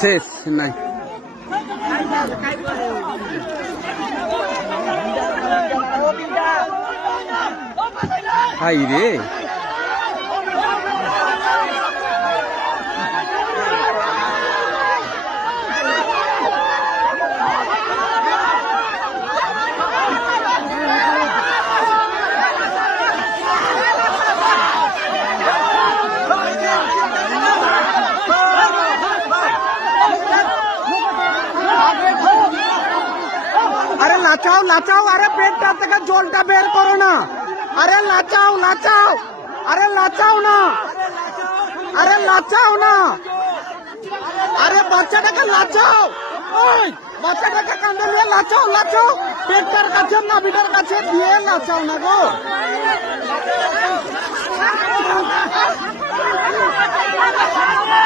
শেষ নাই। হাই রে, আরে লাচাও লাচাও, আরে পেটটা থেকে জলটা বের করো না, আরে লাচাও লাচাও, আরে লাচাও না, আরে লাচাও না, আরে বাচ্চাটাকে লাচাও, ওই বাচ্চাটাকে কাঁধে নিয়ে লাচাও লাচাও, পেটটার কাছে নাভিটার কাছে দিয়ে লাচাও না গো।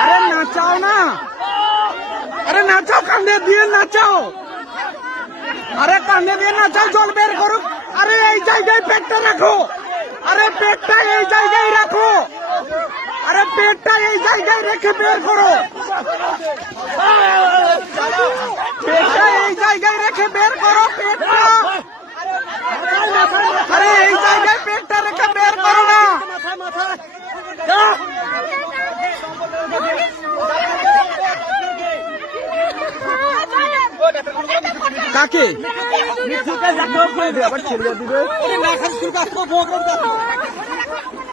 আরে নাচাও না, আরে নাচাও, কাঁধে দিয়ে নাচাও, আরে কাঁধে দিয়ে নাচাও, জল বের করুক। আরে এই জায়গায় পেটটা রাখো, আরে পেটটা এই জায়গায় রাখো, আরে পেটটা এই জায়গায় রেখে বের করো, পেটটা এই জায়গায় রেখে বের করো, পেটটা, আরে এই জায়গায় পেটটা রেখে বের করো না। কাকে আবার ছেড়ে দিবে।